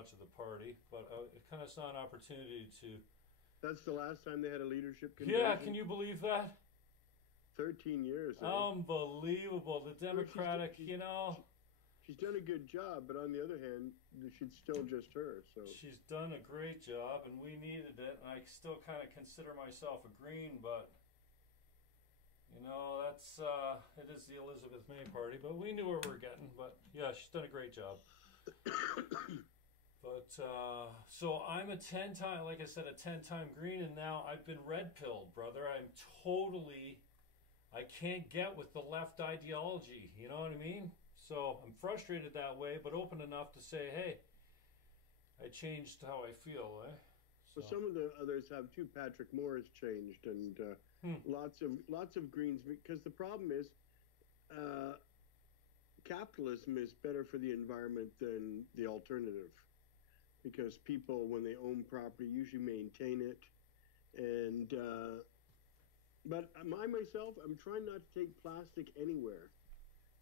much of the party, but I kind of saw an opportunity to. That's the last time they had a leadership convention? Yeah, can you believe that? 13 years. Unbelievable. The Democratic, She's done a good job, but on the other hand, she's still just her. So she's done a great job, and we needed it. And I still kind of consider myself a green, but that's it is the Elizabeth May party. But we knew where we were getting. But yeah, she's done a great job. But so I'm a 10-time, like I said, a 10-time green, and now I've been red-pilled, brother. I can't get with the left ideology. You know what I mean? So I'm frustrated that way, but open enough to say, hey, I changed how I feel. So some of the others have too. Patrick Moore has changed, and lots of Greens, because the problem is capitalism is better for the environment than the alternative, because people, when they own property, usually maintain it. And but myself, I'm trying not to take plastic anywhere.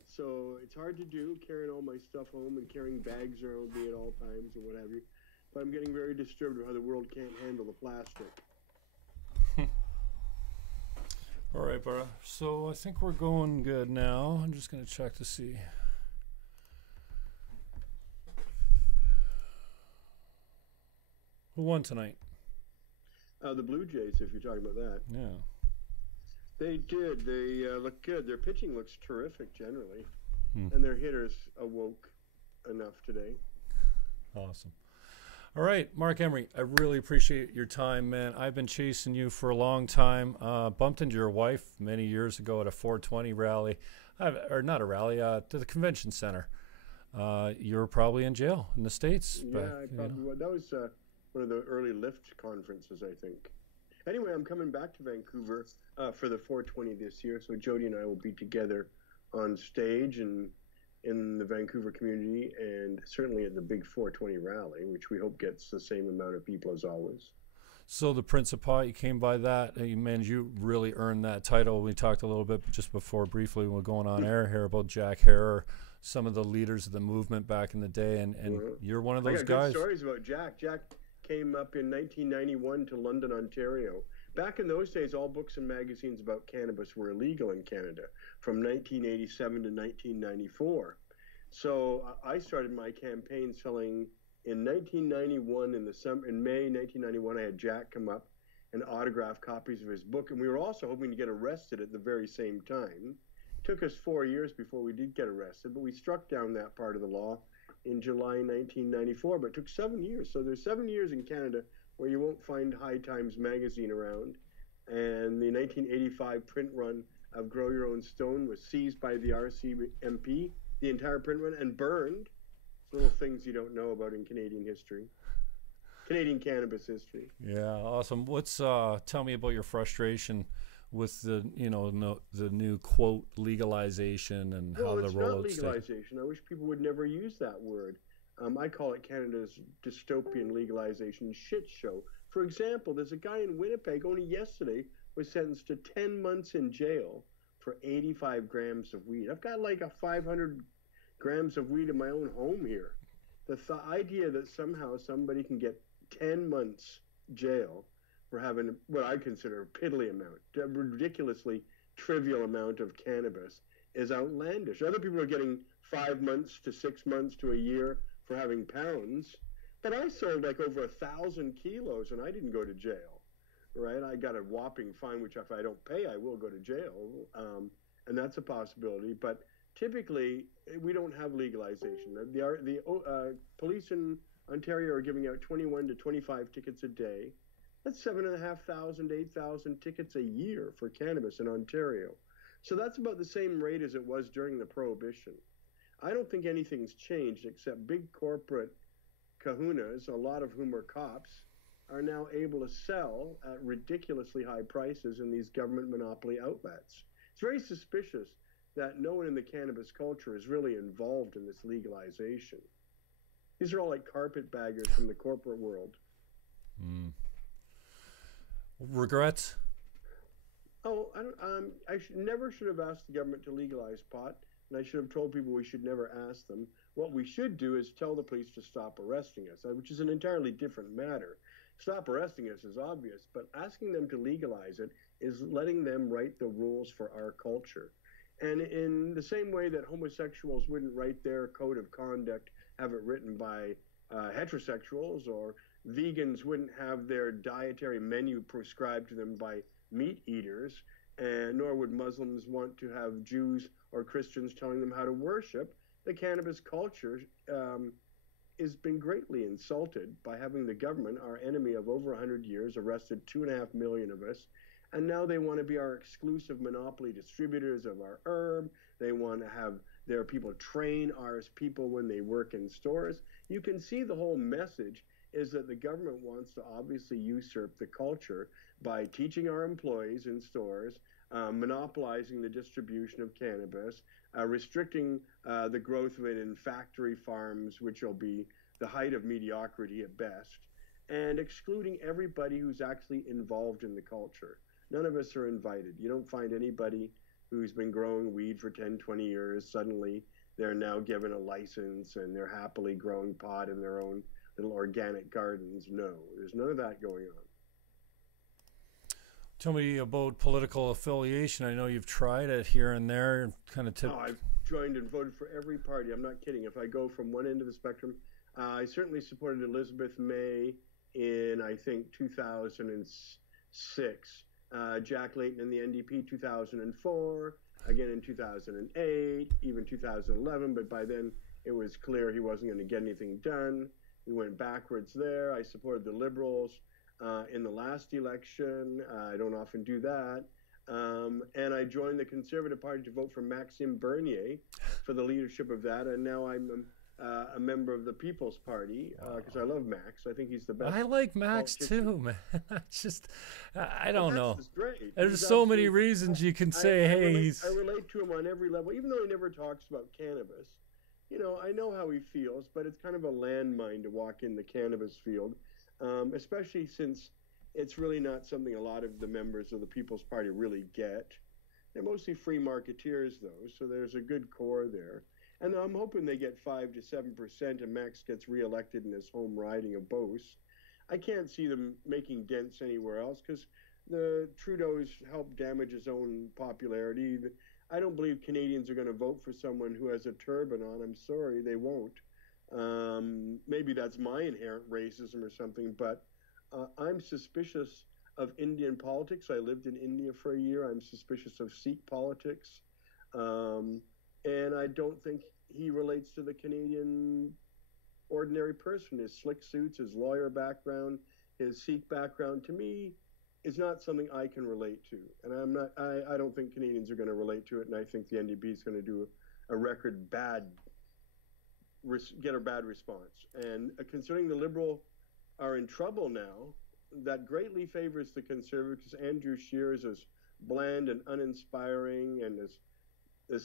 So it's hard to do, carrying all my stuff home and carrying bags around me at all times or what have you. But I'm getting very disturbed with how the world can't handle the plastic. All right, Bara. So I think we're going good now. I'm just going to check to see. Who won tonight? The Blue Jays, if you're talking about that. Yeah. They did. They look good. Their pitching looks terrific generally. And their hitters awoke enough today. Awesome. All right, Marc Emery, I really appreciate your time, man. I've been chasing you for a long time. Bumped into your wife many years ago at a 420 rally, or not a rally, to the convention center. You're probably in jail in the States. Yeah, I probably was. That was one of the early Lyft conferences, I think. Anyway, I'm coming back to Vancouver for the 420 this year, so Jody and I will be together on stage and in the Vancouver community, and certainly at the big 420 rally, which we hope gets the same amount of people as always. So the Prince of Pot, you came by that. You really earned that title. We talked a little bit just before, briefly, when we we're going on air here, about Jack Harrer, some of the leaders of the movement back in the day, and you're one of those guys. Good stories about Jack. Jack came up in 1991 to London, Ontario. Back in those days, all books and magazines about cannabis were illegal in Canada from 1987 to 1994. So I started my campaign selling in 1991, in May 1991, I had Jack come up and autograph copies of his book. And we were also hoping to get arrested at the very same time. It took us 4 years before we did get arrested, but we struck down that part of the law in July 1994, but it took 7 years. So there's 7 years in Canada where you won't find High Times magazine around. And the 1985 print run of Grow Your Own Stone was seized by the RCMP, the entire print run, and burned. Little things you don't know about in Canadian history, Canadian cannabis history. Yeah, awesome. Tell me about your frustration with the new quote legalization and how the rollout. Well, it's not legalization. I wish people would never use that word. I call it Canada's dystopian legalization shit show. For example, there's a guy in Winnipeg, only yesterday, was sentenced to 10 months in jail for 85 grams of weed. I've got like 500 grams of weed in my own home here. The idea that somehow somebody can get 10 months jail for having what I consider a piddly amount, a ridiculously trivial amount of cannabis, is outlandish. Other people are getting 5 months to 6 months to a year for having pounds, but I sold like over 1,000 kilos and I didn't go to jail, right? I got a whopping fine, which if I don't pay, I will go to jail, and that's a possibility. But typically, we don't have legalization. The police in Ontario are giving out 21 to 25 tickets a day. That's 7,500, 8,000 tickets a year for cannabis in Ontario. So that's about the same rate as it was during the Prohibition. I don't think anything's changed except big corporate kahunas, a lot of whom are cops, are now able to sell at ridiculously high prices in these government monopoly outlets. It's very suspicious that no one in the cannabis culture is really involved in this legalization. These are all like carpetbaggers from the corporate world. Regrets? Oh, I never should have asked the government to legalize pot, and I should have told people we should never ask them. What we should do is tell the police to stop arresting us, which is an entirely different matter. Stop arresting us is obvious, but asking them to legalize it is letting them write the rules for our culture. And in the same way that homosexuals wouldn't write their code of conduct, have it written by heterosexuals, or vegans wouldn't have their dietary menu prescribed to them by meat eaters, and nor would Muslims want to have Jews or Christians telling them how to worship, the cannabis culture has been greatly insulted by having the government, our enemy of over 100 years, arrested 2.5 million of us. And now they want to be our exclusive monopoly distributors of our herb. They want to have their people train our people when they work in stores. You can see the whole message is that the government wants to obviously usurp the culture by teaching our employees in stores, monopolizing the distribution of cannabis, restricting the growth of it in factory farms, which will be the height of mediocrity at best, and excluding everybody who's actually involved in the culture. None of us are invited. You don't find anybody who's been growing weed for 10, 20 years. Suddenly they're now given a license and they're happily growing pot in their own little organic gardens. No, there's none of that going on. Tell me about political affiliation. I know you've tried it here and there, kind of I've joined and voted for every party. I'm not kidding. If I go from one end of the spectrum, I certainly supported Elizabeth May in, I think, 2006. Jack Layton in the NDP 2004, again in 2008, even 2011, but by then it was clear he wasn't going to get anything done. We went backwards there. I supported the Liberals in the last election. I don't often do that. And I joined the Conservative Party to vote for Maxime Bernier for the leadership of that, and now I'm a member of the People's Party because I love Max. I think he's the best. I like Max too, man. I don't know. Max is great. There's so many reasons you can say, I relate to him on every level, even though he never talks about cannabis. You know, I know how he feels, but it's kind of a landmine to walk in the cannabis field, especially since it's really not something a lot of the members of the People's Party really get. They're mostly free marketeers, though, so there's a good core there. And I'm hoping they get 5 to 7% and Max gets reelected in his home riding of Beauce. I can't see them making dents anywhere else because the Trudeau's helped damage his own popularity. I don't believe Canadians are going to vote for someone who has a turban on. I'm sorry, they won't. Maybe that's my inherent racism or something, but I'm suspicious of Indian politics. I lived in India for a year. I'm suspicious of Sikh politics. And I don't think he relates to the Canadian ordinary person. His slick suits, his lawyer background, his Sikh background, to me, is not something I can relate to. And I don't think Canadians are going to relate to it. And I think the NDP is going to do get a bad response. And considering the Liberal are in trouble now, that greatly favors the Conservative because Andrew Scheer is as bland and uninspiring and is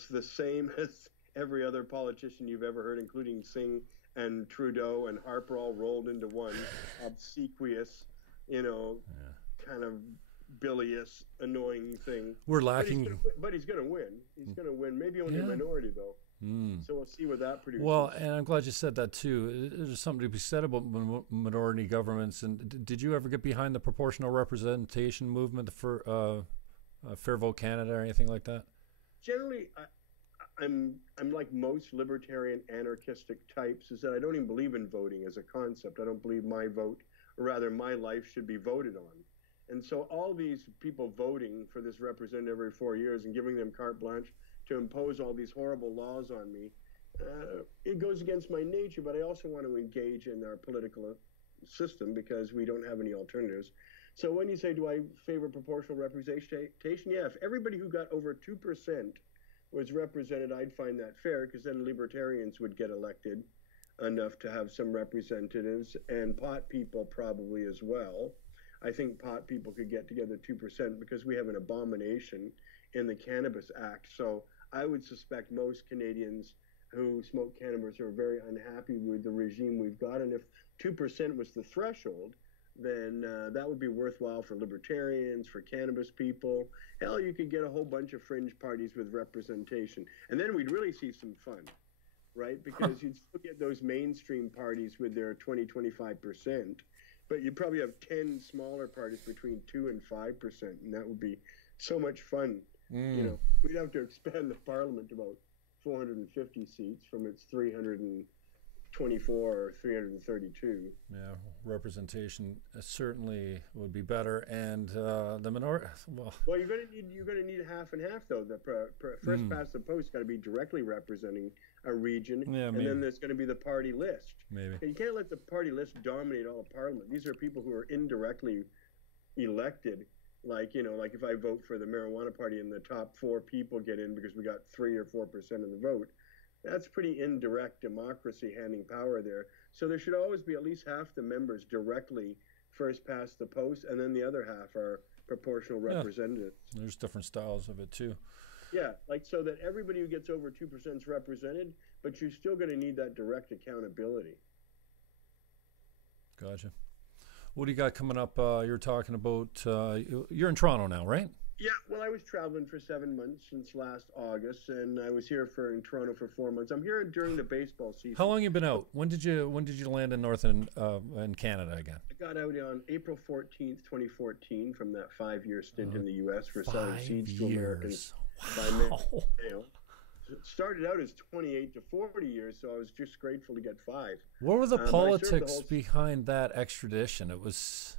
the same as every other politician you've ever heard, including Singh and Trudeau and Harper all rolled into one obsequious, kind of bilious, annoying thing. We're lacking. But he's going to win. He's going to win. Maybe only a minority, though. So we'll see what that produces. Well, and I'm glad you said that, too. There's something to be said about minority governments. And did you ever get behind the proportional representation movement for Fair Vote Canada or anything like that? Generally, I'm like most libertarian anarchistic types, is that I don't even believe in voting as a concept. I don't believe my vote, or rather my life, should be voted on. And so all these people voting for this representative every 4 years and giving them carte blanche to impose all these horrible laws on me, it goes against my nature, but I also want to engage in our political system because we don't have any alternatives. So when you say, do I favor proportional representation? Yeah, if everybody who got over 2% was represented, I'd find that fair because then libertarians would get elected enough to have some representatives, and pot people probably as well. I think pot people could get together 2% because we have an abomination in the Cannabis Act. So I would suspect most Canadians who smoke cannabis are very unhappy with the regime we've got. And if 2% was the threshold, then that would be worthwhile for libertarians, for cannabis people. Hell, you could get a whole bunch of fringe parties with representation. And then we'd really see some fun. right? Because you'd still get those mainstream parties with their 20-25%, but you'd probably have 10 smaller parties between 2 and 5%, and that would be so much fun. You know, we'd have to expand the parliament to about 450 seats from its 324 or 332. Yeah, representation certainly would be better, and the minority. Well, you're gonna need half and half though. The first past the post got to be directly representing a region, and then there's going to be the party list. Maybe. And you can't let the party list dominate all of Parliament. These are people who are indirectly elected. Like, you know, like if I vote for the marijuana party and the top 4 people get in because we got 3 or 4% of the vote, that's pretty indirect democracy handing power there. So there should always be at least half the members directly first past the post, and then the other half are proportional representatives. There's different styles of it too. Yeah, like so that everybody who gets over 2% is represented, but you're still going to need that direct accountability. Gotcha. What do you got coming up? You're talking about, you're in Toronto now, right? Yeah, well, I was traveling for 7 months since last August, and I was here in Toronto for 4 months. I'm here during the baseball season. How long you been out? When did you land in Northern in Canada again? I got out on April 14th, 2014, from that 5-year stint in the U.S. for selling seeds to Americans. Wow. It started out as 28 to 40 years, so I was just grateful to get 5. What were the politics behind that extradition? It was,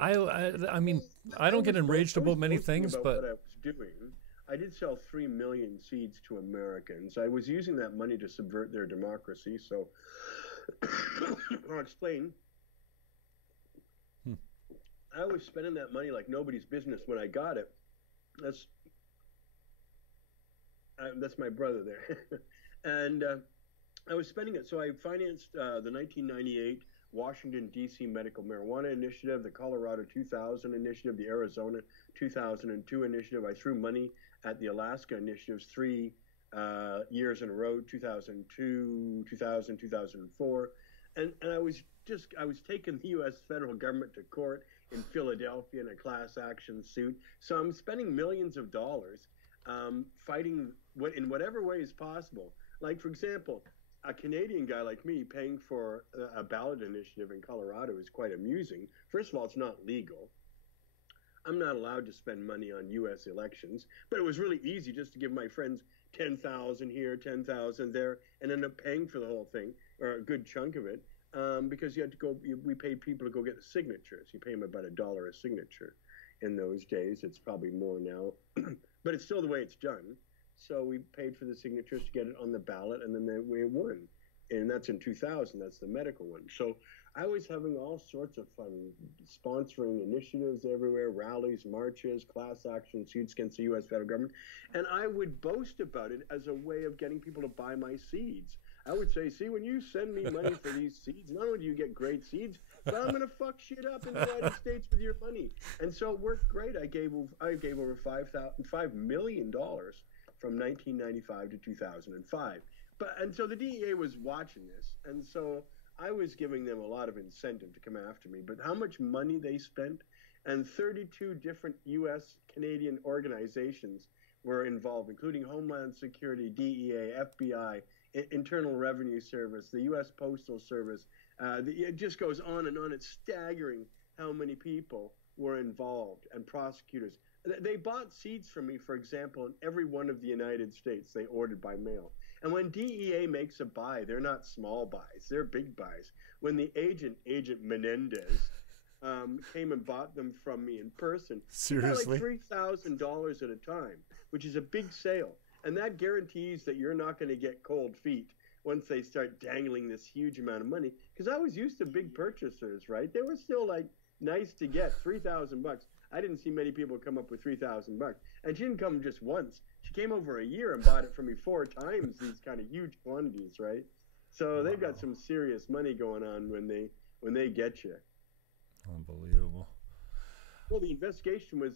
I mean, I don't get enraged about many things, but what I was doing, I did sell 3 million seeds to Americans. I was using that money to subvert their democracy. So I'll explain. I was spending that money like nobody's business when I got it. That's my brother there. And I was spending it. So I financed the 1998 Washington, D.C. Medical Marijuana Initiative, the Colorado 2000 Initiative, the Arizona 2002 Initiative. I threw money at the Alaska Initiatives 3 years in a row, 2002, 2000, 2004. And I was taking the U.S. federal government to court in Philadelphia in a class action suit. So I'm spending millions of dollars fighting in whatever way is possible. Like, for example, a Canadian guy like me paying for a ballot initiative in Colorado is quite amusing. First of all, it's not legal. I'm not allowed to spend money on U.S. elections, but it was really easy just to give my friends 10,000 here, 10,000 there, and end up paying for the whole thing, or a good chunk of it, because you had to go. We paid people to go get the signatures. You pay them about $1 a signature. In those days, it's probably more now, but it's still the way it's done. So we paid for the signatures to get it on the ballot, and then we won. And that's in 2000. That's the medical one. So I was having all sorts of fun, sponsoring initiatives everywhere, rallies, marches, class action suits against the U.S. federal government. And I would boast about it as a way of getting people to buy my seeds. I would say, see, when you send me money for these seeds, not only do you get great seeds, but I'm going to fuck shit up in the United States with your money. And so it worked great. I gave over $5 million from 1995 to 2005. And so the DEA was watching this, and so I was giving them a lot of incentive to come after me. But how much money they spent, and 32 different U.S. Canadian organizations were involved, including Homeland Security, DEA, FBI, Internal Revenue Service, the U.S. Postal Service. It just goes on and on. It's staggering how many people were involved, and prosecutors. They bought seeds from me, for example, in every one of the United States. They ordered by mail. And when DEA makes a buy, they're not small buys, they're big buys. When the agent Menendez, came and bought them from me in person, seriously, like $3,000 at a time, which is a big sale. And that guarantees that you're not going to get cold feet once they start dangling this huge amount of money. Because I was used to big purchasers, right? They were still like nice to get, $3,000. I didn't see many people come up with $3,000. And she didn't come just once. She came over a year and bought it from me 4 times, these kind of huge quantities, right? So they've got some serious money going on when they get you. Unbelievable. Well, the investigation was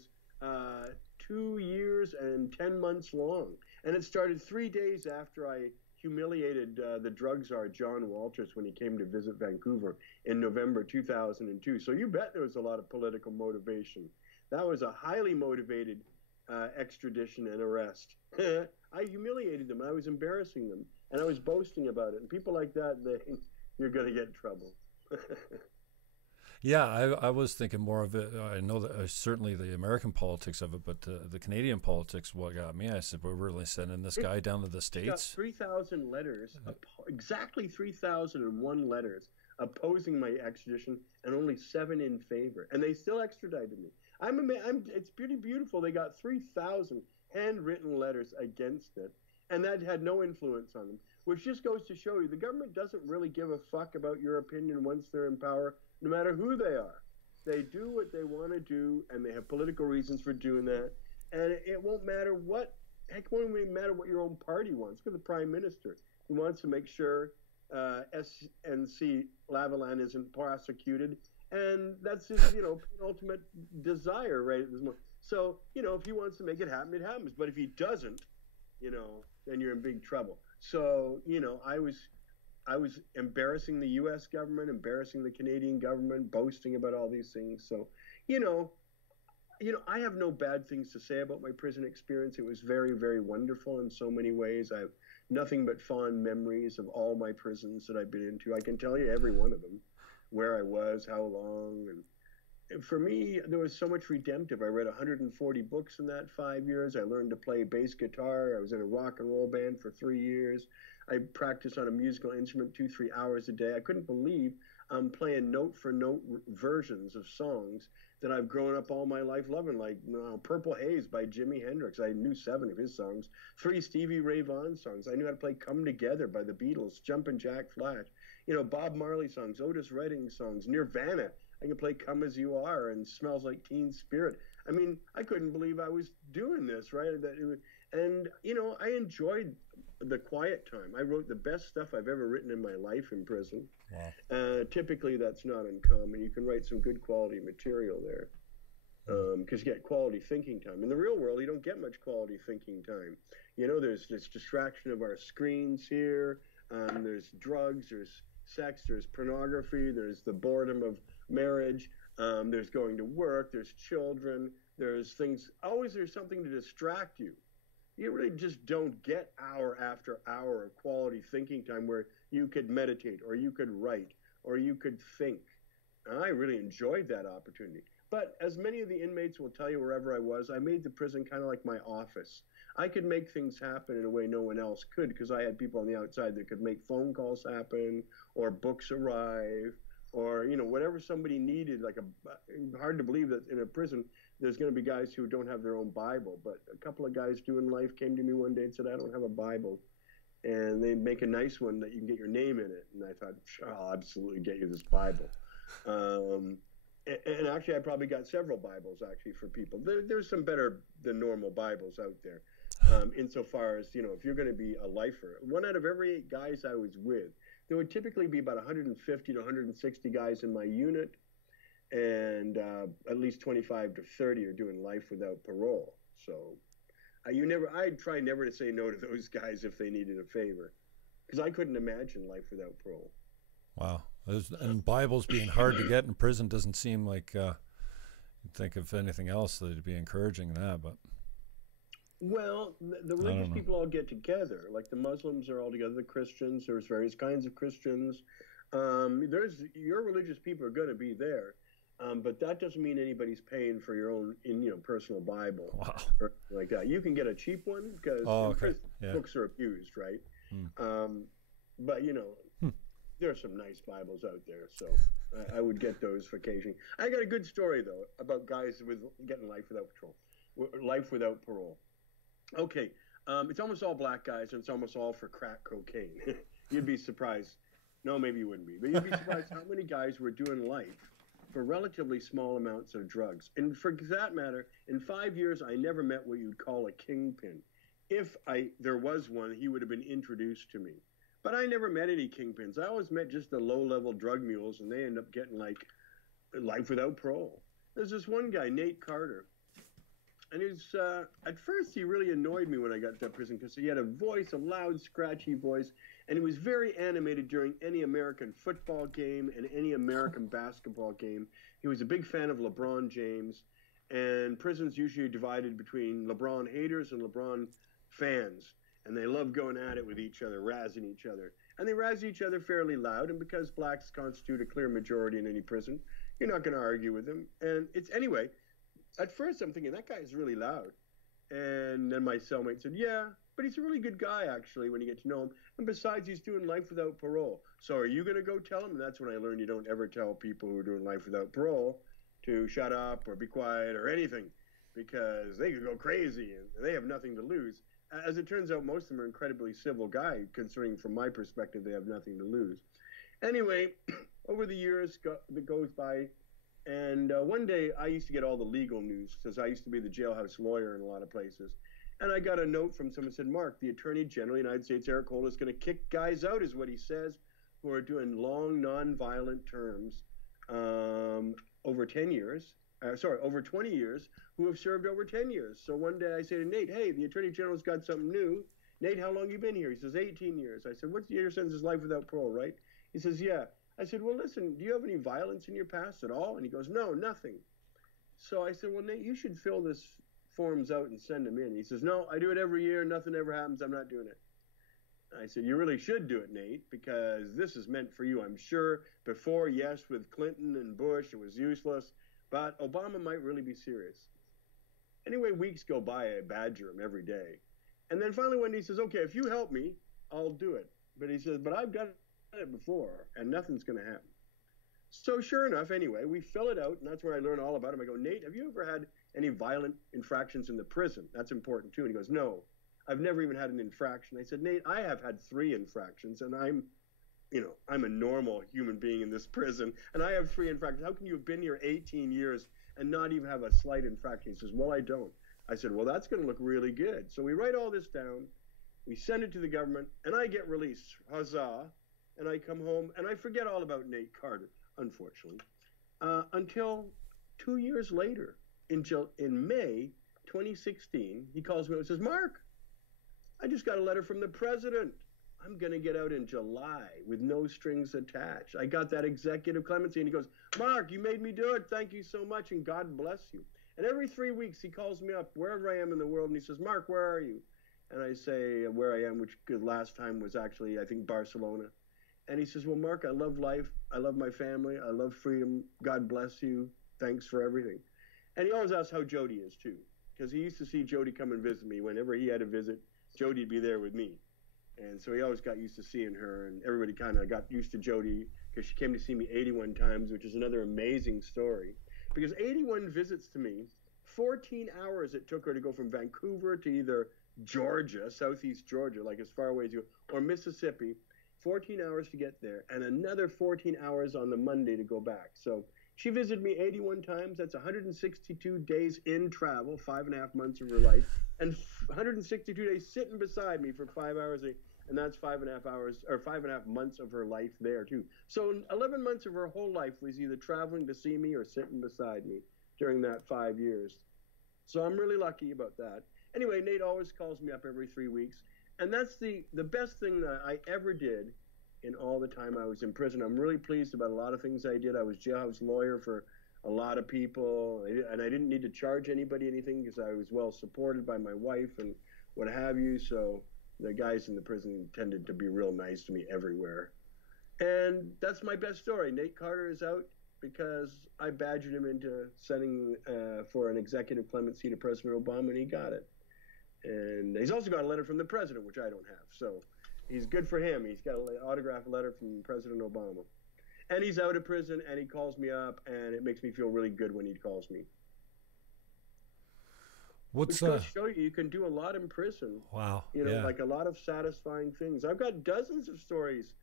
2 years and 10 months long. And it started 3 days after I humiliated the drug czar, John Walters, when he came to visit Vancouver in November 2002. So you bet there was a lot of political motivation. That was a highly motivated extradition and arrest. I humiliated them. I was embarrassing them. And I was boasting about it. And people like that, you're going to get in trouble. Yeah, I was thinking more of it. I know that certainly the American politics of it, but the Canadian politics, what got me, I said, we're really sending this guy down to the States. Got 3,000 letters, exactly 3,001 letters opposing my extradition, and only 7 in favor. And they still extradited me. It's pretty beautiful. They got 3,000 handwritten letters against it, and that had no influence on them, which just goes to show you the government doesn't really give a fuck about your opinion once they're in power, no matter who they are. They do what they want to do, and they have political reasons for doing that. And it won't matter what, heck, it won't even matter what your own party wants. Look at the prime minister. He wants to make sure SNC Lavalin isn't prosecuted, and that's his, ultimate desire right at this moment. So, if he wants to make it happen, it happens. But if he doesn't, then you're in big trouble. So, I was embarrassing the U.S. government, embarrassing the Canadian government, boasting about all these things. So, I have no bad things to say about my prison experience. It was very, very wonderful in so many ways. I have nothing but fond memories of all my prisons that I've been into. I can tell you every one of them, where I was, how long. And for me, there was so much redemptive. I read 140 books in that 5 years. I learned to play bass guitar. I was in a rock and roll band for 3 years. I practiced on a musical instrument 2-3 hours a day. I couldn't believe I'm playing note for note versions of songs that I've grown up all my life loving, like Purple Haze by Jimi Hendrix. I knew 7 of his songs, 3 Stevie Ray Vaughan songs. I knew how to play Come Together by the Beatles, Jumpin' Jack Flash, Bob Marley songs, Otis Redding songs, Nirvana. I can play Come As You Are and Smells Like Teen Spirit. I mean, I couldn't believe I was doing this, right? And I enjoyed the quiet time. I wrote the best stuff I've ever written in my life in prison. Wow. Typically, that's not uncommon. You can write some good quality material there because you get quality thinking time. In the real world, you don't get much quality thinking time. There's this distraction of our screens here. There's drugs, there's sex, there's pornography, there's the boredom of marriage, there's going to work, there's children, there's things. Always there's something to distract you. You really just don't get hour after hour of quality thinking time where you could meditate or you could write or you could think. And I really enjoyed that opportunity. But as many of the inmates will tell you wherever I was, I made the prison kind of like my office. I could make things happen in a way no one else could because I had people on the outside that could make phone calls happen or books arrive or, whatever somebody needed. Hard to believe that in a prison there's going to be guys who don't have their own Bible. But a couple of guys doing life came to me one day and said, I don't have a Bible. And they make a nice one that you can get your name in it. And I thought, sure, I'll absolutely get you this Bible. And actually, I probably got several Bibles, actually, for people. There's some better than normal Bibles out there. Insofar as, if you're going to be a lifer. 1 out of every 8 guys I was with, there would typically be about 150 to 160 guys in my unit. And at least 25 to 30 are doing life without parole. So I'd try never to say no to those guys if they needed a favor, because I couldn't imagine life without parole. Wow. And Bibles being hard to get in prison doesn't seem like you'd think of anything else that'd be encouraging that. But well, the religious people all get together. Like the Muslims are all together, the Christians. There's various kinds of Christians. Your religious people are going to be there. But that doesn't mean anybody's paying for your own, personal Bible. Wow. Or like that. You can get a cheap one because books are abused, right? But there are some nice Bibles out there, so I would get those for occasion. I got a good story though about guys with getting life without parole. Okay, it's almost all black guys, and it's almost all for crack cocaine. You'd be surprised. No, maybe you wouldn't be, but you'd be surprised how many guys were doing life for relatively small amounts of drugs. And for that matter, in 5 years, I never met what you'd call a kingpin. If there was one, he would have been introduced to me. But I never met any kingpins. I always met just the low-level drug mules, and they end up getting, life without parole. There's this one guy, Nate Carter. And at first, he really annoyed me when I got to prison because he had a loud, scratchy voice, and he was very animated during any American football game and any American basketball game. He was a big fan of LeBron James, and prison's usually divided between LeBron haters and LeBron fans. and they love going at it with each other, razzing each other. And they razz each other fairly loud, and because blacks constitute a clear majority in any prison, you're not going to argue with them. And it's anyway, at first I'm thinking, that guy is really loud. And then my cellmate said, yeah, but he's a really good guy, actually, when you get to know him. And besides, he's doing life without parole. So are you going to go tell him? And that's when I learned you don't ever tell people who are doing life without parole to shut up or be quiet or anything, because they could go crazy and they have nothing to lose. As it turns out, most of them are incredibly civil guys, considering from my perspective, they have nothing to lose. Anyway, over the years that goes by, and one day I used to get all the legal news because I used to be the jailhouse lawyer in a lot of places. And I got a note from someone who said, Mark, the Attorney General of the United States, Eric Holder, is going to kick guys out, is what he says, who are doing long, non-violent terms over 10 years. Over 20 years, who have served over 10 years. So one day I say to Nate, hey, the Attorney General's got something new. Nate, how long you been here? He says, 18 years. I said, what's your sentence? Is life without parole, right? He says, yeah. I said, well, listen, do you have any violence in your past at all? And he goes, no, nothing. So I said, well, Nate, you should fill this forms out and send them in. He says, no, I do it every year. Nothing ever happens. I'm not doing it. I said, you really should do it, Nate, because this is meant for you. I'm sure before, yes, with Clinton and Bush, it was useless. But Obama might really be serious. Anyway, weeks go by, I badger him every day. And then finally one day he says, okay, if you help me, I'll do it. But he says, but I've done it before, and nothing's going to happen. So sure enough, anyway, we fill it out, and that's where I learn all about him. I go, Nate, have you ever had any violent infractions in the prison? That's important, too. And he goes, no, I've never even had an infraction. I said, Nate, I have had 3 infractions, and I'm a normal human being in this prison, and I have 3 infractions. How can you have been here 18 years and not even have a slight infraction? He says, well, I don't. I said, well, that's going to look really good. So we write all this down, we send it to the government, and I get released. Huzzah. And I come home, and I forget all about Nate Carter, unfortunately, until 2 years later, in May 2016, he calls me up and says, Mark, I just got a letter from the president. I'm going to get out in July with no strings attached. I got that executive clemency. And he goes, Mark, you made me do it. Thank you so much, and God bless you. And every 3 weeks, he calls me up wherever I am in the world, and he says, Mark, where are you? And I say where I am, which last time was actually, I think, Barcelona. And he says, well, Mark, I love life. I love my family. I love freedom. God bless you. Thanks for everything. And he always asks how Jody is, too, because he used to see Jody come and visit me. Whenever he had a visit, Jody'd be there with me. And so he always got used to seeing her, and everybody kind of got used to Jody because she came to see me 81 times, which is another amazing story. Because 81 visits to me, 14 hours it took her to go from Vancouver to either Georgia, southeast Georgia, like as far away as you, or Mississippi, 14 hours to get there, and another 14 hours on the Monday to go back. So she visited me 81 times. That's 162 days in travel, 5.5 months of her life, and 162 days sitting beside me for 5 hours a day. And that's 5.5 hours or 5.5 months of her life there too. So 11 months of her whole life was either traveling to see me or sitting beside me during that 5 years. So I'm really lucky about that. Anyway, Nate always calls me up every 3 weeks. And that's the best thing that I ever did in all the time I was in prison. I'm really pleased about a lot of things I did. I was jailhouse lawyer for a lot of people, and I didn't need to charge anybody anything because I was well supported by my wife and what have you. So the guys in the prison tended to be real nice to me everywhere. And that's my best story. Nate Carter is out because I badgered him into sending for an executive clemency to President Obama, and he got it. And he's also got a letter from the president, which I don't have. So he's good for him. He's got an autographed letter from President Obama. And he's out of prison, and he calls me up, and it makes me feel really good when he calls me. Which goes to show you can do a lot in prison. Wow. Like a lot of satisfying things. I've got dozens of stories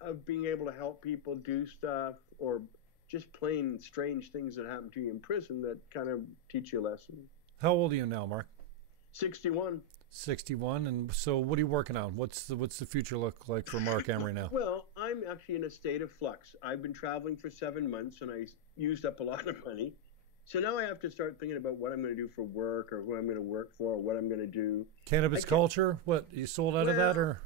of being able to help people do stuff or just plain strange things that happen to you in prison that kind of teach you a lesson. How old are you now, Mark? 61. 61. And so what are you working on? What's the future look like for Marc Emery now? Well, I'm actually in a state of flux. I've been traveling for 7 months, and I used up a lot of money. So now I have to start thinking about what I'm going to do for work or who I'm going to work for or what I'm going to do. Cannabis culture? What, you sold out of that? Or?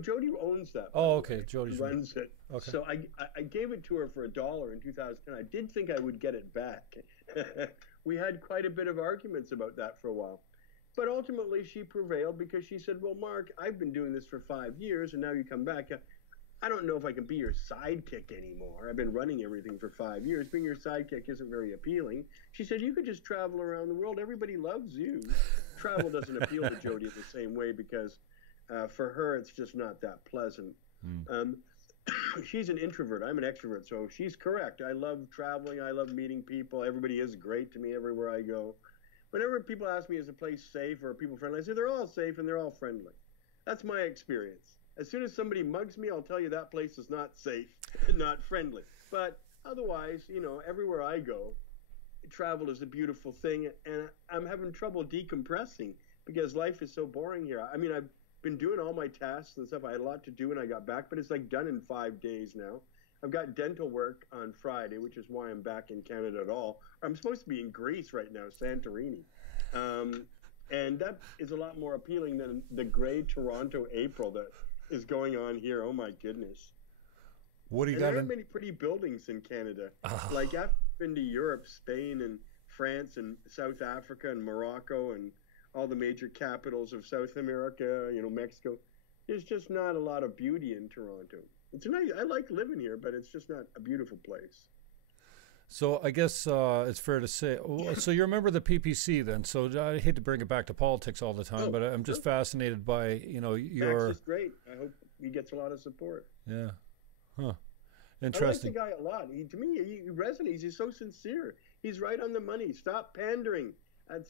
Jody owns that. Oh, okay. Jody runs it. Okay. So I gave it to her for $1 in 2010. I did think I would get it back. We had quite a bit of arguments about that for a while. But ultimately, she prevailed because she said, well, Mark, I've been doing this for 5 years, and now you come back. I don't know if I can be your sidekick anymore. I've been running everything for 5 years. Being your sidekick isn't very appealing. She said, you could just travel around the world. Everybody loves you. Travel doesn't appeal to Jody the same way because for her, it's just not that pleasant. She's an introvert. I'm an extrovert, so she's correct. I love traveling. I love meeting people. Everybody is great to me everywhere I go. Whenever people ask me, is a place safe or are people friendly, I say they're all safe and they're all friendly. That's my experience. As soon as somebody mugs me, I'll tell you that place is not safe and not friendly. But otherwise, everywhere I go, travel is a beautiful thing. And I'm having trouble decompressing because life is so boring here. I mean, I've been doing all my tasks and stuff. I had a lot to do when I got back, but it's like done in 5 days now. I've got dental work on Friday, which is why I'm back in Canada at all. I'm supposed to be in Greece right now, Santorini. And that is a lot more appealing than the gray Toronto April that is going on here. Oh, my goodness. What do you got? There aren't many pretty buildings in Canada. Like, I've been to Europe, Spain, and France, and South Africa, and Morocco, and all the major capitals of South America, Mexico. There's just not a lot of beauty in Toronto. It's nice. I like living here, but it's just not a beautiful place. So I guess it's fair to say. So you're a member of the PPC then. So I hate to bring it back to politics all the time, but I'm just fascinated by your. Max is great. I hope he gets a lot of support. Yeah. Huh. Interesting. I like the guy a lot. To me, he resonates. He's so sincere. He's right on the money. Stop pandering.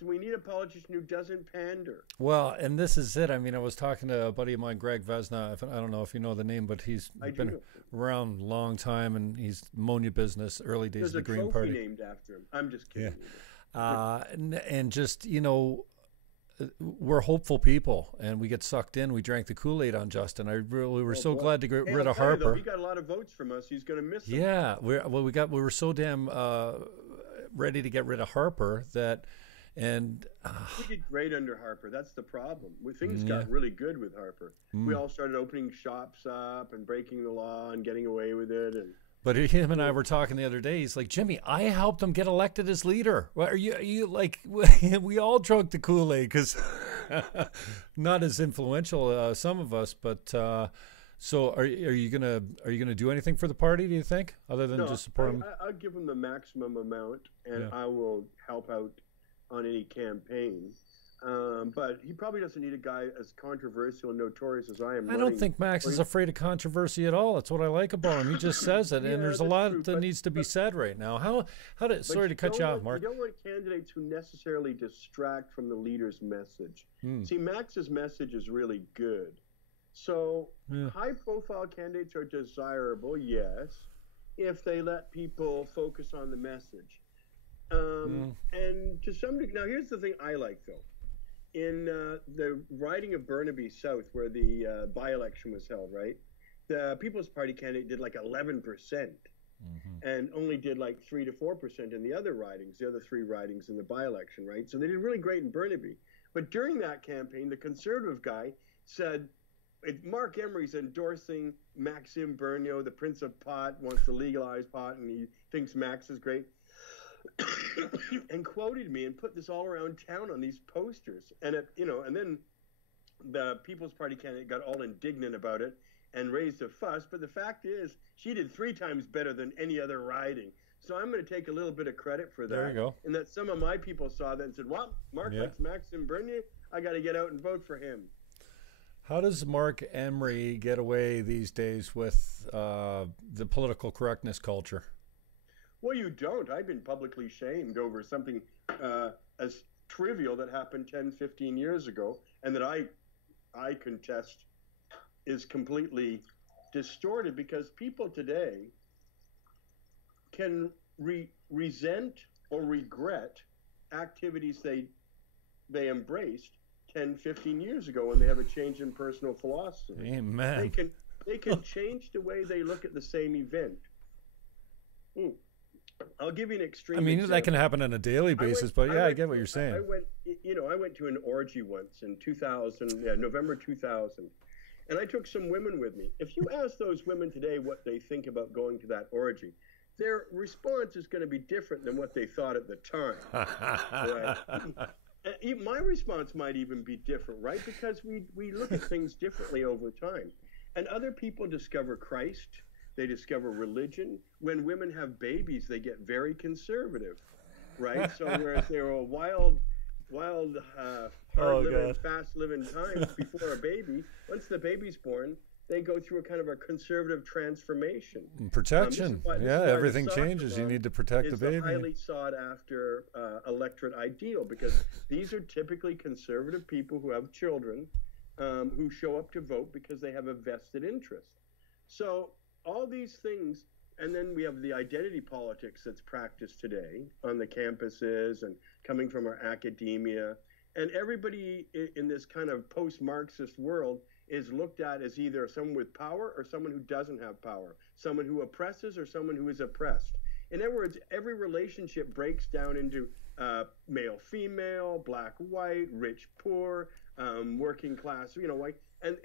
We need a politician who doesn't pander. Well, and this is it. I mean, I was talking to a buddy of mine, Greg Vesna. I don't know if you know the name, but he's been around a long time, and he's Monia business, early days of the Green Party. There's a trophy named after him. I'm just kidding. Yeah. And just, we're hopeful people, and we get sucked in. We drank the Kool-Aid on Justin. We were so glad to get rid of Harper. He got a lot of votes from us. He's going to miss them. Yeah. We were so damn ready to get rid of Harper that. And we did great under Harper. That's the problem. Things got really good with Harper. We all started opening shops up and breaking the law and getting away with it. But him and I were talking the other day. He's like, Jimmy, I helped him get elected as leader. Well, are you like? We all drank the Kool-Aid because not as influential some of us, but. So are you gonna do anything for the party? Do you think, other than just support him? I'll give him the maximum amount, and I will help out on any campaign, but he probably doesn't need a guy as controversial and notorious as I am. I don't think Max is afraid of controversy at all. That's what I like about him. He just says it, and there's a lot that needs to be said right now. Sorry to cut you off, Mark. You don't want candidates who necessarily distract from the leader's message. See, Max's message is really good. So high-profile candidates are desirable, yes, if they let people focus on the message. And to some degree, now here's the thing I like though. In the riding of Burnaby South, where the by-election was held, right? The People's Party candidate did like 11%, and only did like 3 to 4% in the other ridings, the other 3 ridings in the by-election, right? So they did really great in Burnaby. But during that campaign, the Conservative guy said, Marc Emery's endorsing Maxime Bernier, the Prince of Pot, wants to legalize pot, and he thinks Max is great. And quoted me and put this all around town on these posters, and and then the People's Party candidate got all indignant about it and raised a fuss. But the fact is, she did 3 times better than any other riding. So I'm going to take a little bit of credit for that. There you go. And that some of my people saw that and said, "Well, Mark likes Maxime Bernier. I got to get out and vote for him." How does Marc Emery get away these days with the political correctness culture? Well, you don't. I've been publicly shamed over something as trivial that happened 10, 15 years ago, and that I contest is completely distorted because people today can resent or regret activities they embraced 10, 15 years ago when they have a change in personal philosophy. Amen. They can change the way they look at the same event. I'll give you an extreme example. That can happen on a daily basis, I get what you're saying. I went to an orgy once in 2000, November 2000, and I took some women with me. If you ask those women today what they think about going to that orgy, their response is going to be different than what they thought at the time. Right? My response might even be different, right? Because we look at things differently over time. And other people discover Christ, they discover religion. When women have babies, they get very conservative, right? So whereas they were a wild, hard-living, fast-living times before a baby, once the baby's born, they go through a kind of a conservative transformation. Protection. Everything changes. You need to protect the baby. It's a highly sought-after electorate ideal, because these are typically conservative people who have children who show up to vote because they have a vested interest. So all these things, and then we have the identity politics that's practiced today on the campuses and coming from our academia. And everybody in this kind of post-Marxist world is looked at as either someone with power or someone who doesn't have power, someone who oppresses or someone who is oppressed. In other words, every relationship breaks down into male-female, black-white, rich-poor, working-class, white, and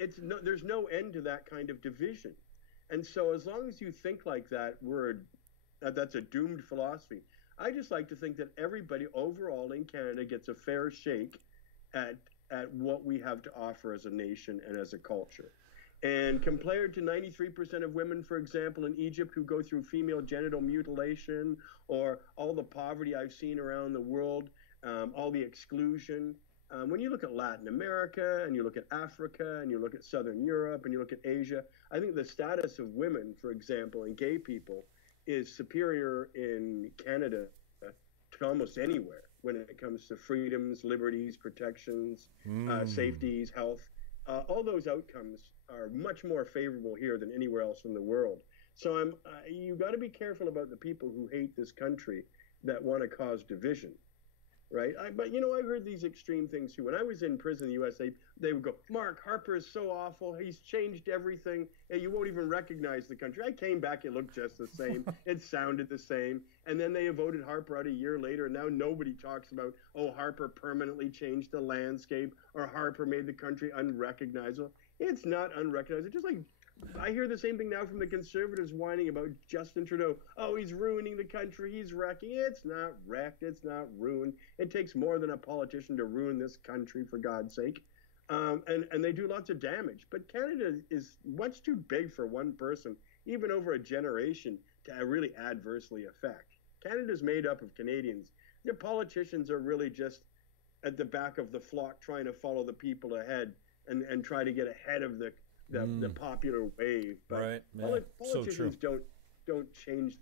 there's no end to that kind of division. And so as long as you think like that, that's a doomed philosophy. I just like to think that everybody overall in Canada gets a fair shake at what we have to offer as a nation and as a culture. And compared to 93% of women, for example, in Egypt who go through female genital mutilation, or all the poverty I've seen around the world, all the exclusion, when you look at Latin America and you look at Africa and you look at Southern Europe and you look at Asia, I think the status of women, for example, and gay people is superior in Canada to almost anywhere when it comes to freedoms, liberties, protections, safeties, health. All those outcomes are much more favorable here than anywhere else in the world. So you got to be careful about the people who hate this country that want to cause division. Right. But, I've heard these extreme things too. When I was in prison in the U.S., they would go, Mark, Harper is so awful. He's changed everything. And you won't even recognize the country. I came back. It looked just the same. It sounded the same. And then they voted Harper out a year later. And now nobody talks about, Harper permanently changed the landscape, or Harper made the country unrecognizable. It's not unrecognizable. Just like I hear the same thing now from the conservatives whining about Justin Trudeau. Oh, he's ruining the country. He's wrecking. It's not wrecked. It's not ruined. It takes more than a politician to ruin this country, for God's sake. And they do lots of damage. But Canada is much too big for one person, even over a generation, to really adversely affect. Canada's made up of Canadians. The politicians are really just at the back of the flock trying to follow the people ahead and try to get ahead of the popular wave. But right, politicians don't change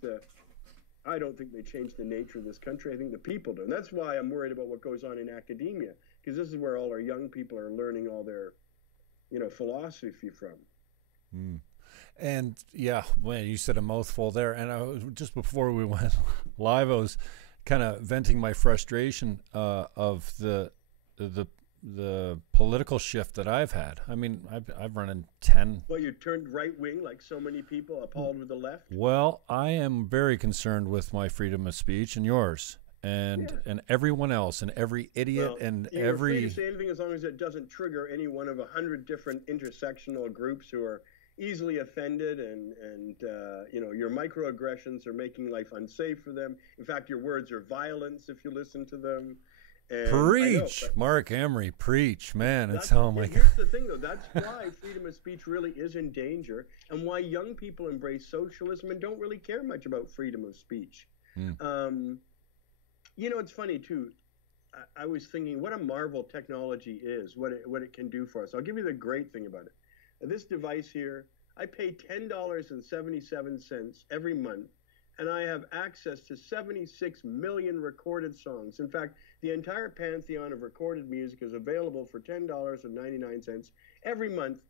I don't think they change the nature of this country. I think the people do. And that's why I'm worried about what goes on in academia, because this is where all our young people are learning all their, philosophy from. And you said a mouthful there. And just before we went live, I was kind of venting my frustration of the political shift that I've had. I mean, I've run in 10. Well, you turned right-wing like so many people, appalled with the left? Well, I am very concerned with my freedom of speech and yours and everyone else and every idiot You're free to say anything as long as it doesn't trigger any one of 100 different intersectional groups who are easily offended, and your microaggressions are making life unsafe for them. In fact, your words are violence if you listen to them. And preach, Marc Emery, preach, man. It's Here's the thing, though. That's why freedom of speech really is in danger, and why young people embrace socialism and don't really care much about freedom of speech. It's funny too. I was thinking what a marvel technology is, what it can do for us. I'll give you the great thing about it. This device here, I pay $10.77 every month. And I have access to 76 million recorded songs. In fact, the entire pantheon of recorded music is available for $10.99 every month.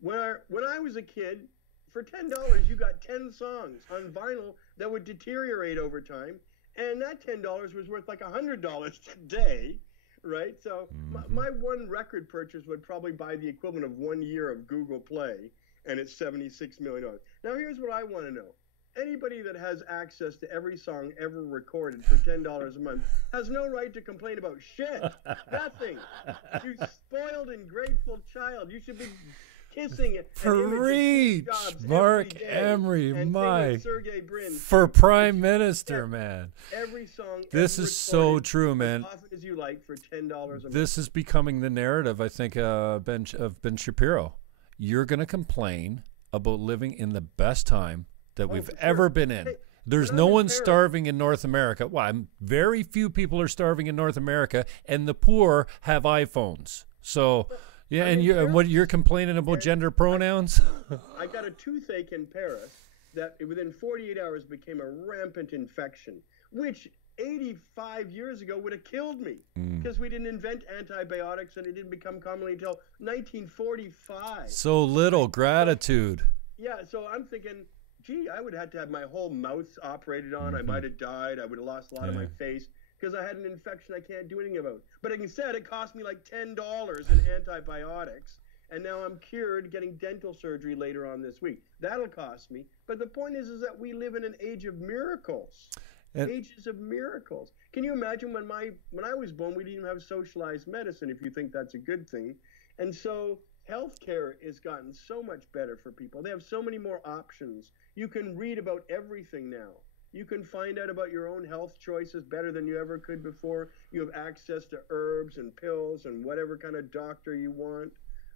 When I was a kid, for $10, you got 10 songs on vinyl that would deteriorate over time. And that $10 was worth like $100 today, right? So my one record purchase would probably buy the equivalent of 1 year of Google Play, and it's $76 million. Now, here's what I want to know. Anybody that has access to every song ever recorded for $10 a month has no right to complain about shit. Nothing. You spoiled and grateful child. You should be kissing it. Preach, Marc Emery, for for Prime Minister, man. Every song. This is so true, man. As often as you like for $10 a month. This is becoming the narrative, I think, of Ben Shapiro. You're going to complain about living in the best time that we've ever been in. Hey, there's no one starving in North America. Well, very few people are starving in North America, and the poor have iPhones. So, yeah, and what you're complaining about gender pronouns? I got a toothache in Paris that within 48 hours became a rampant infection, which 85 years ago would have killed me because we didn't invent antibiotics and it didn't become common until 1945. So little gratitude. Yeah, so I'm thinking, gee, I would have to have my whole mouth operated on. I might have died. I would have lost a lot of my face because I had an infection I can't do anything about. But instead, it cost me like $10 in antibiotics. And now I'm cured, getting dental surgery later on this week. That'll cost me. But the point is that we live in an age of miracles. Ages of miracles. Can you imagine when I was born, we didn't even have socialized medicine, if you think that's a good thing. And so healthcare has gotten so much better for people. They have so many more options. You can read about everything now. You can find out about your own health choices better than you ever could before. You have access to herbs and pills and whatever kind of doctor you want,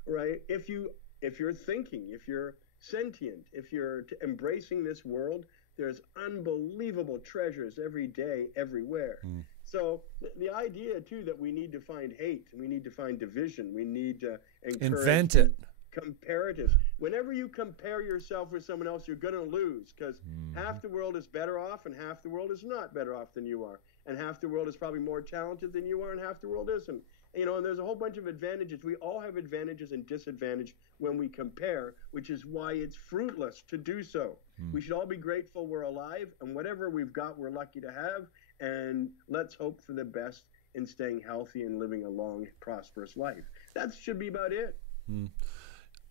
right? If you're thinking, if you're sentient, if you're embracing this world, there's unbelievable treasures every day, everywhere. So the idea, too, that we need to find hate, we need to find division, we need to invent it. Comparatives. Whenever you compare yourself with someone else, you're going to lose because half the world is better off and half the world is not better off than you are. And half the world is probably more talented than you are and half the world isn't. You know, and there's a whole bunch of advantages. We all have advantages and disadvantages when we compare, which is why it's fruitless to do so. We should all be grateful we're alive, and whatever we've got, we're lucky to have. And let's hope for the best in staying healthy and living a long, prosperous life. That should be about it.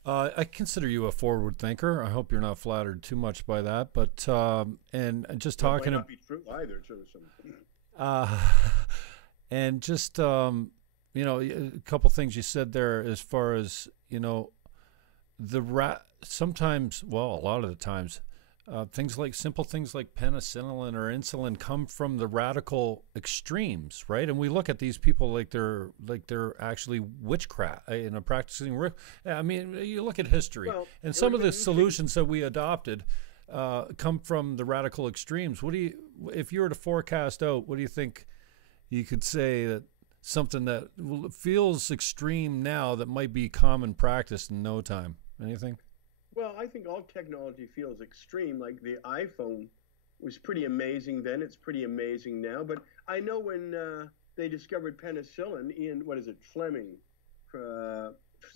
I consider you a forward thinker. I hope you're not flattered too much by that. But and just talking about either. and just you know, a couple things you said there as far as, you know, sometimes, well, a lot of the times, simple things like penicillin or insulin come from the radical extremes, right? And we look at these people like they're actually witchcraft, practicing. I mean, you look at history, and some of the solutions that we adopted come from the radical extremes. If you were to forecast out, what do you think you could say that something that feels extreme now that might be common practice in no time? Anything? Well, I think all technology feels extreme. Like the iPhone was pretty amazing then. It's pretty amazing now. But I know when they discovered penicillin, Fleming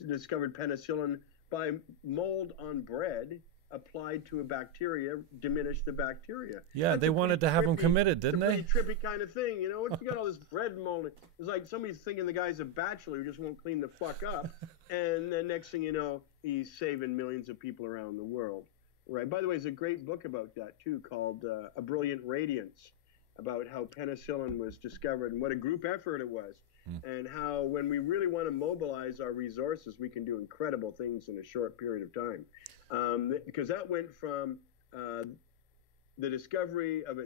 discovered penicillin by mold on bread applied to a bacteria, diminished the bacteria. Yeah, they wanted to have them committed, didn't they? It's a pretty trippy kind of thing, you know. What you got all this bread mold? It's like somebody's thinking the guy's a bachelor who just won't clean the fuck up, and then next thing you know, he's saving millions of people around the world. Right. By the way, there's a great book about that too, called A Brilliant Radiance, about how penicillin was discovered and what a group effort it was. And how when we really want to mobilize our resources, we can do incredible things in a short period of time. Because that went from the discovery of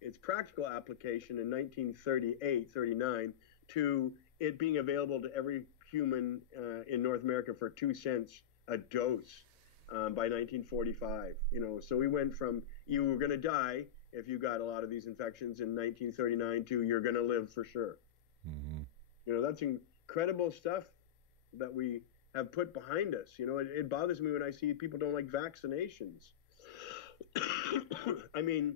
its practical application in 1938-39 to it being available to every human in North America for 2 cents a dose by 1945. You know, so we went from you were going to die if you got a lot of these infections in 1939 to you're going to live for sure. You know, that's incredible stuff that we have put behind us. You know, it bothers me when I see people don't like vaccinations. I mean,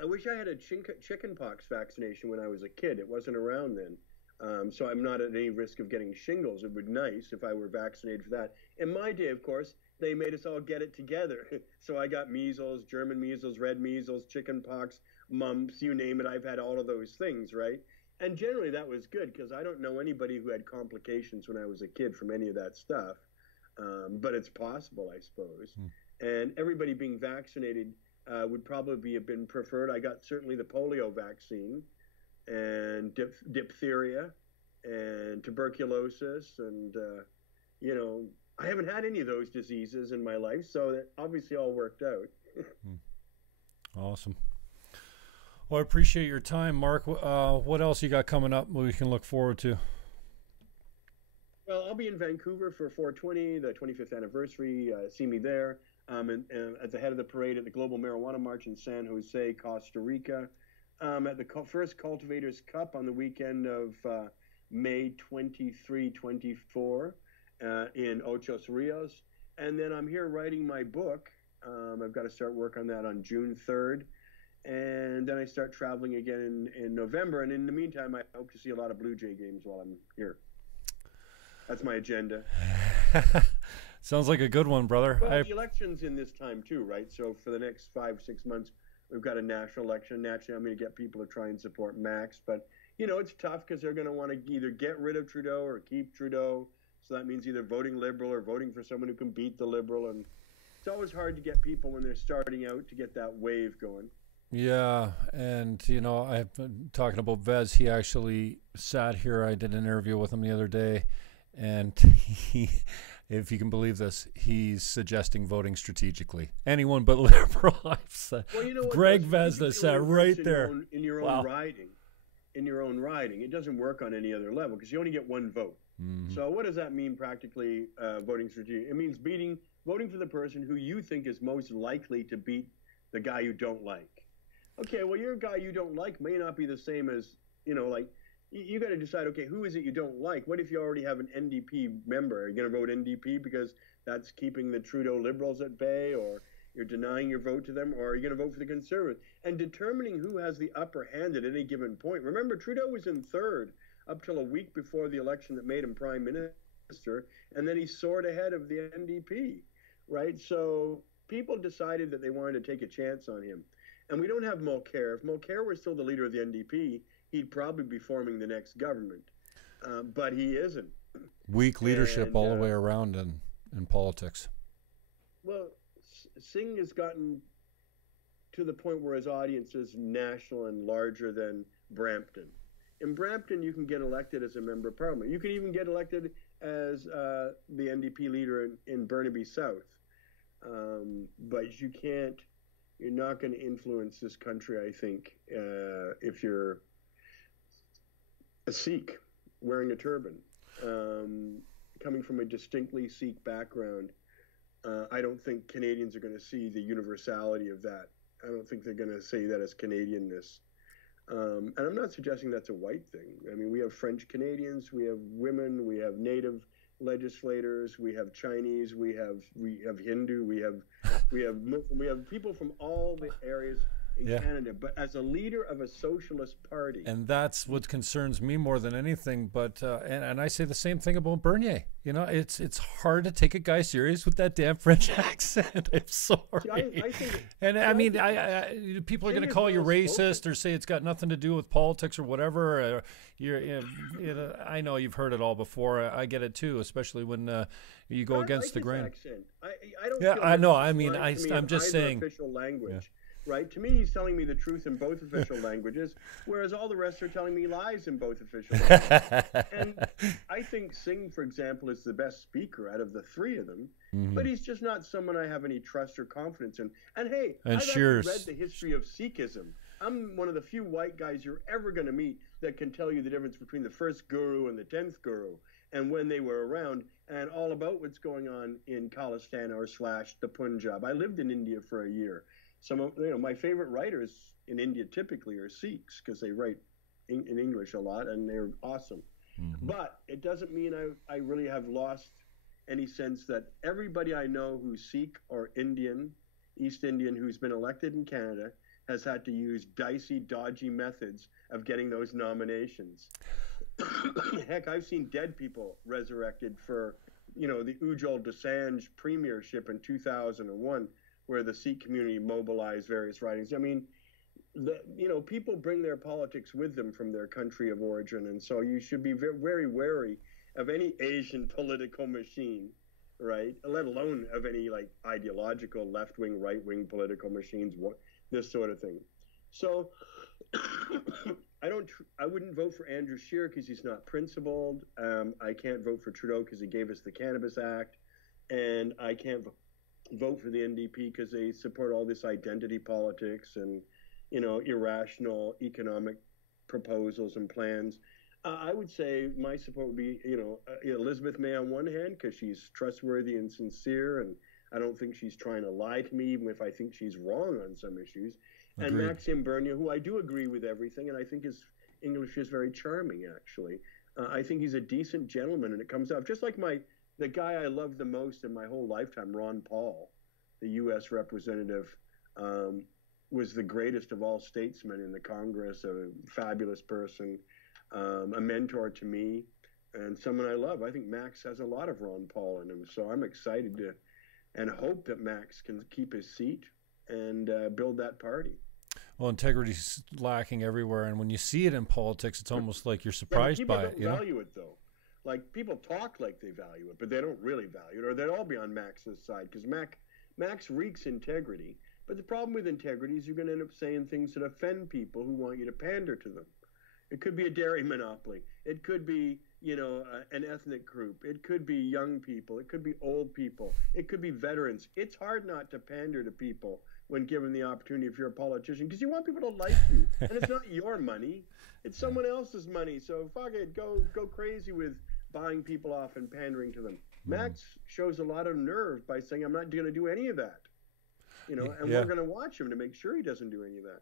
I wish I had a chickenpox vaccination when I was a kid. It wasn't around then. So I'm not at any risk of getting shingles. It would be nice if I were vaccinated for that. In my day, of course, they made us all get it together. So I got measles, German measles, red measles, chickenpox, mumps, you name it. I've had all of those things, right? And generally that was good because I don't know anybody who had complications when I was a kid from any of that stuff. But it's possible, I suppose. And everybody being vaccinated would probably have been preferred. I got certainly the polio vaccine and diphtheria and tuberculosis and, you know, I haven't had any of those diseases in my life, so that obviously all worked out. Awesome. Well, I appreciate your time, Mark. What else you got coming up we can look forward to? Well, I'll be in Vancouver for 420, the 25th anniversary. See me there. And at the head of the parade at the Global Marijuana March in San Jose, Costa Rica. At the first Cultivators Cup on the weekend of May 23, 24 in Ocho Rios. And then I'm here writing my book. I've got to start work on that on June 3rd. And then I start traveling again in November. And in the meantime, I hope to see a lot of Blue Jay games while I'm here. That's my agenda. Sounds like a good one, brother. Well, the election's in this time too, right? So for the next 5-6 months, we've got a national election. Naturally, I'm going to get people to try and support Max. But, you know, it's tough because they're going to want to either get rid of Trudeau or keep Trudeau. So that means either voting Liberal or voting for someone who can beat the Liberal. And it's always hard to get people when they're starting out to get that wave going. Yeah, and, you know, I've been talking about Vez. He actually sat here. I did an interview with him the other day. And he, if you can believe this, he's suggesting voting strategically. Anyone but Liberal. Well, you know what, Greg Vesna sat right there. In your own riding. In your own riding. It doesn't work on any other level because you only get one vote. Mm-hmm. So what does that mean practically, voting strategy? It means voting for the person who you think is most likely to beat the guy you don't like. Okay, well, your guy you don't like may not be the same as, you know, like, you got to decide, okay, who is it you don't like? What if you already have an NDP member? Are you going to vote NDP because that's keeping the Trudeau Liberals at bay, or you're denying your vote to them, or are you going to vote for the Conservatives? And determining who has the upper hand at any given point. Remember, Trudeau was in third up till a week before the election that made him prime minister, and then he soared ahead of the NDP, right? So people decided that they wanted to take a chance on him. And we don't have Mulcair. If Mulcair were still the leader of the NDP, he'd probably be forming the next government, but he isn't. Weak leadership all the way around in politics. Well, Singh has gotten to the point where his audience is national and larger than Brampton. In Brampton, you can get elected as a member of parliament. You can even get elected as the NDP leader in Burnaby South. But you can't, you're not going to influence this country, I think, if you're a Sikh wearing a turban, coming from a distinctly Sikh background. I don't think Canadians are going to see the universality of that. I don't think they're going to say that as Canadianness. And I'm not suggesting that's a white thing. I mean, we have French Canadians, we have women, we have Native legislators, we have Chinese, we have Hindu, we have people from all the areas in Canada, but as a leader of a socialist party. And that's what concerns me more than anything. But and I say the same thing about Bernier. You know, it's hard to take a guy serious with that damn French accent. I'm sorry. See, people are going to call you racist or say it's got nothing to do with politics or whatever. I know you've heard it all before. I get it too, especially when you go against the grain. I don't. Yeah, I know. I mean, I'm just saying. Official language. Yeah. Right? To me, he's telling me the truth in both official languages, whereas all the rest are telling me lies in both official languages. And I think Singh, for example, is the best speaker out of the three of them, but he's just not someone I have any trust or confidence in. And hey, I've actually read the history of Sikhism. I'm one of the few white guys you're ever going to meet that can tell you the difference between the first guru and the 10th guru, and when they were around, and all about what's going on in Khalistan or / the Punjab. I lived in India for a year. Some of my favorite writers in India typically are Sikhs because they write in English a lot and they're awesome. But it doesn't mean I really have lost any sense that everybody I know who's Sikh or Indian, East Indian, who's been elected in Canada has had to use dicey, dodgy methods of getting those nominations. Heck, I've seen dead people resurrected for, the Ujjal Dosanjh premiership in 2001. Where the Sikh community mobilized various writings. I mean, people bring their politics with them from their country of origin, and so you should be very wary of any Asian political machine, right? Let alone of any ideological left-wing, right-wing political machines, this sort of thing. So I wouldn't vote for Andrew Scheer because he's not principled. I can't vote for Trudeau because he gave us the Cannabis Act. and I can't vote for the NDP because they support all this identity politics and, irrational economic proposals and plans. I would say my support would be, Elizabeth May on one hand, because she's trustworthy and sincere, and I don't think she's trying to lie to me, even if I think she's wrong on some issues. Agreed. And Maxime Bernier, who I do agree with everything, and I think his English is very charming, actually. I think he's a decent gentleman, and it comes off just like the guy I love the most in my whole lifetime, Ron Paul, the U.S. representative, was the greatest of all statesmen in the Congress, a fabulous person, a mentor to me, and someone I love. I think Max has a lot of Ron Paul in him, so I'm excited to and hope that Max can keep his seat and build that party. Well, integrity's lacking everywhere, and when you see it in politics, it's almost like you're surprised by it. People don't value it, though. Like, people talk like they value it, but they don't really value it, or they'd all be on Max's side, because Max reeks integrity. But the problem with integrity is you're going to end up saying things that offend people who want you to pander to them. It could be a dairy monopoly. It could be, an ethnic group. It could be young people. It could be old people. It could be veterans. It's hard not to pander to people when given the opportunity if you're a politician, because you want people to like you. And it's not your money. It's someone else's money. So fuck it. Go crazy with buying people off and pandering to them. Max shows a lot of nerve by saying, I'm not going to do any of that. And we're going to watch him to make sure he doesn't do any of that.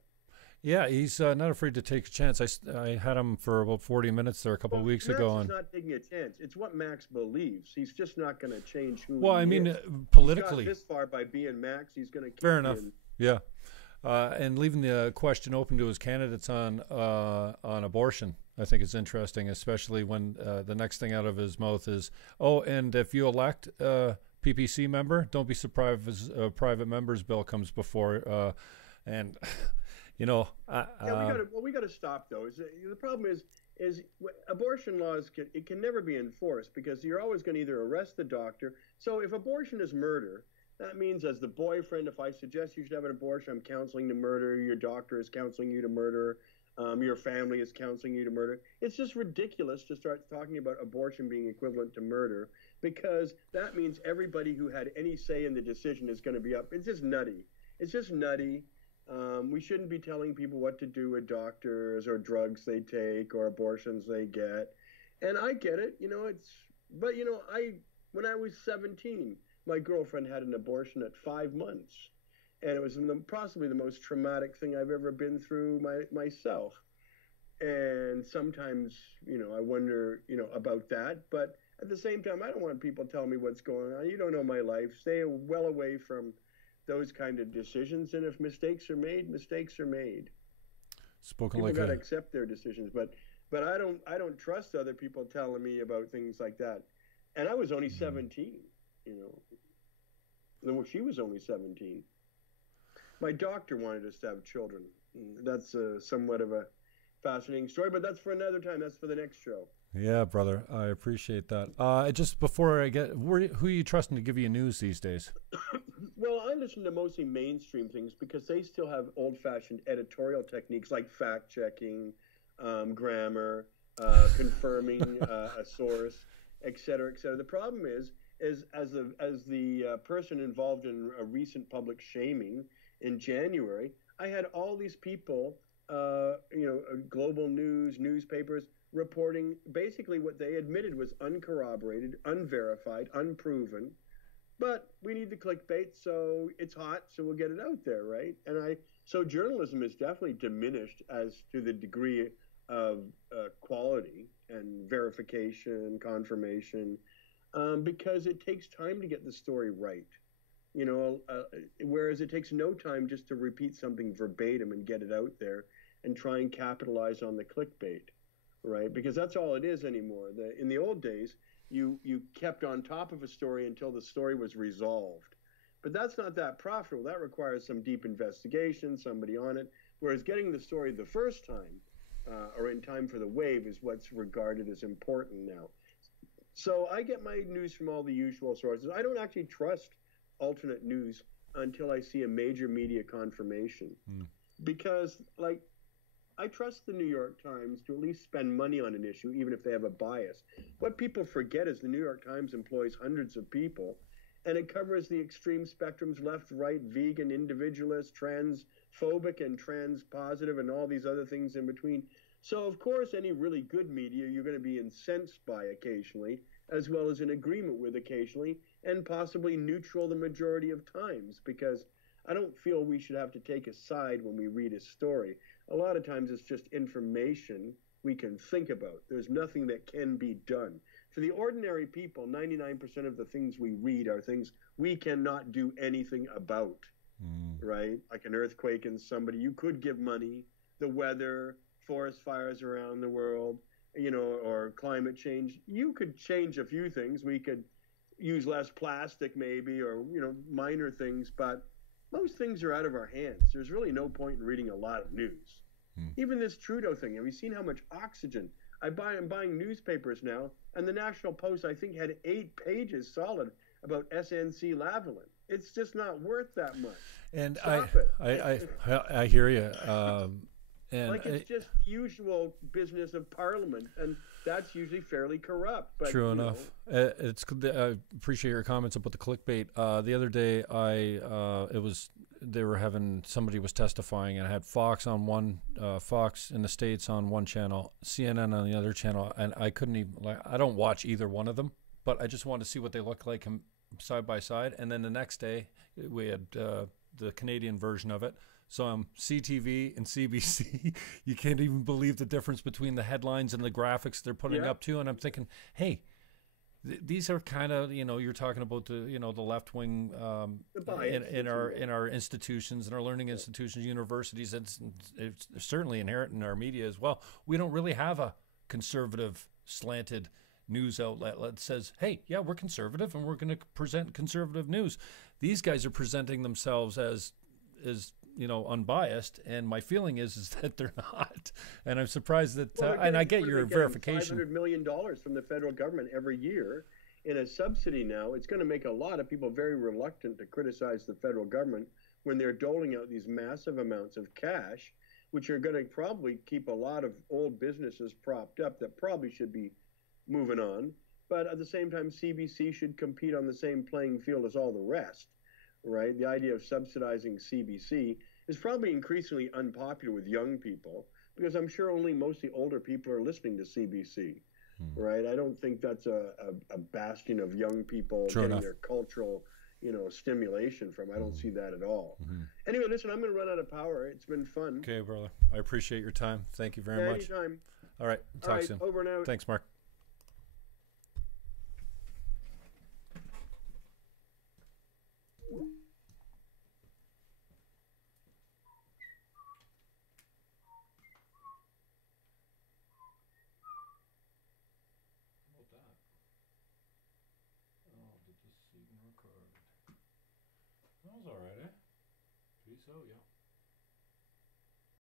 Yeah, he's not afraid to take a chance. I had him for about 40 minutes there a couple of weeks ago. Max is not taking a chance. It's what Max believes. He's just not going to change who well, he I mean, is. politically. He's got this far by being Max. He's going to keep Fair enough. being. Yeah. And leaving the question open to his candidates on abortion, I think it's interesting, especially when the next thing out of his mouth is, oh, and if you elect a PPC member, don't be surprised if a private member's bill comes before. And... we got to stop though. The problem is abortion laws can never be enforced because you're always going to either arrest the doctor. So if abortion is murder, that means as the boyfriend, if I suggest you should have an abortion, I'm counseling to murder. Your doctor is counseling you to murder. Your family is counseling you to murder. It's just ridiculous to start talking about abortion being equivalent to murder because that means everybody who had any say in the decision is going to be up. It's just nutty. We shouldn't be telling people what to do with doctors or drugs they take or abortions they get. And I get it, when I was 17, my girlfriend had an abortion at 5 months. And it was possibly the most traumatic thing I've ever been through myself. And sometimes, I wonder, about that. But at the same time, I don't want people telling me what's going on. You don't know my life. Stay well away from those kind of decisions, and if mistakes are made, mistakes are made. People got to accept their decisions, but I don't trust other people telling me about things like that. And I was only 17, she was only 17. My doctor wanted us to have children. That's somewhat of a fascinating story, but that's for another time. That's for the next show. Yeah, brother, I appreciate that. Just before I get, who are you trusting to give you news these days? Well, I listen to mostly mainstream things because they still have old-fashioned editorial techniques like fact-checking, grammar, confirming a source, et cetera, et cetera. The problem is as the person involved in a recent public shaming in January, I had all these people, global news, newspapers, reporting basically what they admitted was uncorroborated, unverified, unproven. But we need the clickbait, so it's hot, so we'll get it out there, right? So journalism is definitely diminished as to the degree of quality and verification, confirmation, because it takes time to get the story right. Whereas it takes no time just to repeat something verbatim and get it out there and try and capitalize on the clickbait, right? Because that's all it is anymore. In the old days, you kept on top of a story until the story was resolved. But that's not that profitable. That requires some deep investigation, somebody on it. Whereas getting the story the first time or in time for the wave is what's regarded as important now. So I get my news from all the usual sources. I don't actually trust alternate news until I see a major media confirmation. Because, I trust the New York Times to at least spend money on an issue, even if they have a bias. What people forget is the New York Times employs hundreds of people, and it covers the extreme spectrums, left, right, vegan, individualist, transphobic, and trans-positive, and all these other things in between. So, of course, any really good media you're going to be incensed by occasionally, as well as in agreement with occasionally, and possibly neutral the majority of times, because I don't feel we should have to take a side when we read a story. A lot of times it's just information we can think about. There's nothing that can be done. For the ordinary people, 99% of the things we read are things we cannot do anything about, right? Like an earthquake in somebody. You could give money, the weather, forest fires around the world, you know, or climate change. You could change a few things. We could use less plastic maybe, or, you know, minor things, but most things are out of our hands. There's really no point in reading a lot of news. Even this Trudeau thing, have you seen how much oxygen? I'm buying newspapers now, and the National Post, I think, had 8 pages solid about SNC Lavalin. It's just not worth that much. And Stop it. I hear you. And like it's just the usual business of Parliament, and that's usually fairly corrupt. But, true enough. I appreciate your comments about the clickbait. The other day, somebody was testifying, and I had Fox on one, Fox in the States on one channel, CNN on the other channel, and I couldn't even, I don't watch either one of them, but I just wanted to see what they look like side by side. And then the next day, we had the Canadian version of it. So I'm CTV and CBC. You can't even believe the difference between the headlines and the graphics they're putting up to. And I'm thinking, hey, these are kind of, you know, you're talking about the, you know, the left wing in our institutions, and our learning institutions, universities. It's certainly inherent in our media as well. We don't really have a conservative slanted news outlet that says, hey, yeah, we're conservative and we're going to present conservative news. These guys are presenting themselves as you know, unbiased, and my feeling is that they're not. And I'm surprised that, and I get your verification. $500 million from the federal government every year in a subsidy now. It's going to make a lot of people very reluctant to criticize the federal government when they're doling out these massive amounts of cash, which are going to probably keep a lot of old businesses propped up that probably should be moving on. But at the same time, CBC should compete on the same playing field as all the rest. Right? The idea of subsidizing CBC is probably increasingly unpopular with young people, because I'm sure only mostly older people are listening to CBC, right? I don't think that's a bastion of young people getting their cultural, you know, stimulation from. I don't see that at all. Anyway, listen, I'm going to run out of power. It's been fun. Okay, brother. I appreciate your time. Thank you very much. Anytime. All right. Talk soon. Over and out. Thanks, Mark. That was all right, eh? Peace out, yeah.